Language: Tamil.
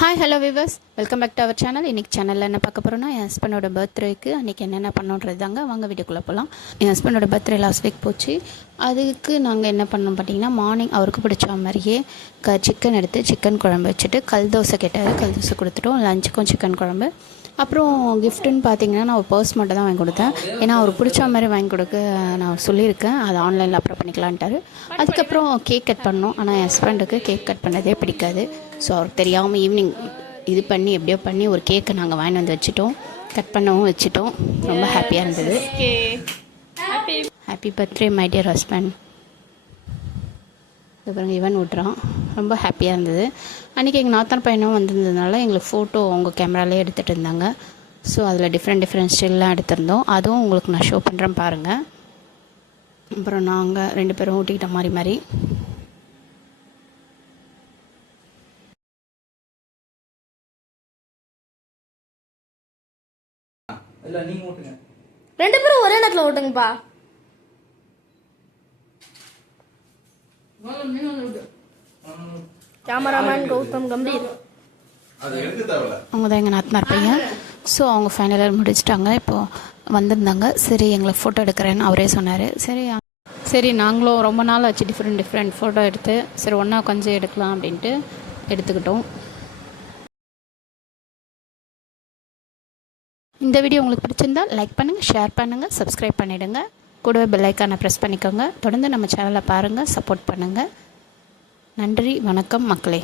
Hi hello viewers, welcome back to our channel. இன்றைக்கி சேனலில் என்ன பார்க்க போகிறோன்னா, என் ஹஸ்பண்டோட பர்த்டேக்கு அன்றைக்கி என்னென்ன பண்ணோன்றது தாங்க. வாங்க வீடியோக்குள்ளே போகலாம். என் ஹஸ்பண்டோட பர்த்டே லாஸ்ட் வீக் போச்சு. அதுக்கு நாங்கள் என்ன பண்ணோம் பார்த்திங்கன்னா, மார்னிங் அவருக்கு பிடிச்ச மாதிரியே சிக்கன் எடுத்து சிக்கன் குழம்பு வச்சுட்டு கல் தோசை கேட்டார், கல் தோசை கொடுத்துட்டோம். லஞ்சுக்கும் சிக்கன் குழம்பு. அப்புறம் கிஃப்ட்டுன்னு பார்த்தீங்கன்னா, நான் ஒரு பர்ஸ் மட்டும் தான் வாங்கி கொடுத்தேன். ஏன்னா அவருக்கு பிடிச்ச மாதிரி வாங்கி கொடுக்க நான் சொல்லியிருக்கேன். அது ஆன்லைனில் அப்புறம் பண்ணிக்கலான்ட்டார். அதுக்கப்புறம் கேக் கட் பண்ணோம். ஆனால் என் ஹஸ்பண்டுக்கு கேக் கட் பண்ணதே பிடிக்காது. ஸோ அவருக்கு தெரியாமல் ஈவினிங் இது பண்ணி எப்படியோ பண்ணி ஒரு கேக்கை நாங்கள் வாங்கி வந்து வச்சுட்டோம். கட் பண்ணவும் வச்சுட்டோம். ரொம்ப ஹாப்பியாக இருந்தது. Happy birthday my dear husband. அப்புறம் இவன் விட்றான். ரொம்ப ஹாப்பியாக இருந்தது. அன்றைக்கி எங்கள் நாத்தன் பையனும் வந்திருந்ததுனால எங்களுக்கு ஃபோட்டோ அவங்க கேமராலே எடுத்துகிட்டு இருந்தாங்க. ஸோ அதில் டிஃப்ரெண்ட் ஸ்டில்லாம் எடுத்திருந்தோம். அதுவும் உங்களுக்கு நான் ஷோ பண்ணுறேன் பாருங்கள். அப்புறம் நாங்கள் 2 பேரும் ஊட்டிக்கிட்ட மாதிரி இல்ல நீங்க ஓட்டுங்க. 2 பேரும் ஒரே நேரத்துல ஓட்டுங்கப்பா. கேமராமேன் கௌதம் கம்பீர். அவங்க தான் எங்கள் நாத்தனார் பையன். ஸோ அவங்க ஃபைனலாக முடிச்சிட்டாங்க. இப்போது வந்திருந்தாங்க. சரி எங்களை ஃபோட்டோ எடுக்கிறேன்னு அவரே சொன்னார். சரி நாங்களும் ரொம்ப நாள் ஆச்சு டிஃப்ரெண்ட் ஃபோட்டோ எடுத்து சரி ஒன்றா கொஞ்சம் எடுக்கலாம் அப்படின்ட்டு எடுத்துக்கிட்டோம். இந்த வீடியோ உங்களுக்கு பிடிச்சிருந்தால் லைக் பண்ணுங்கள், ஷேர் பண்ணுங்கள், சப்ஸ்கிரைப் பண்ணிவிடுங்க. கூடவே பெல் ஐக்கானை ப்ரெஸ் பண்ணிக்கோங்க. தொடர்ந்து நம்ம சேனலை பாருங்கள், சப்போர்ட் பண்ணுங்கள். நன்றி, வணக்கம் மக்களே.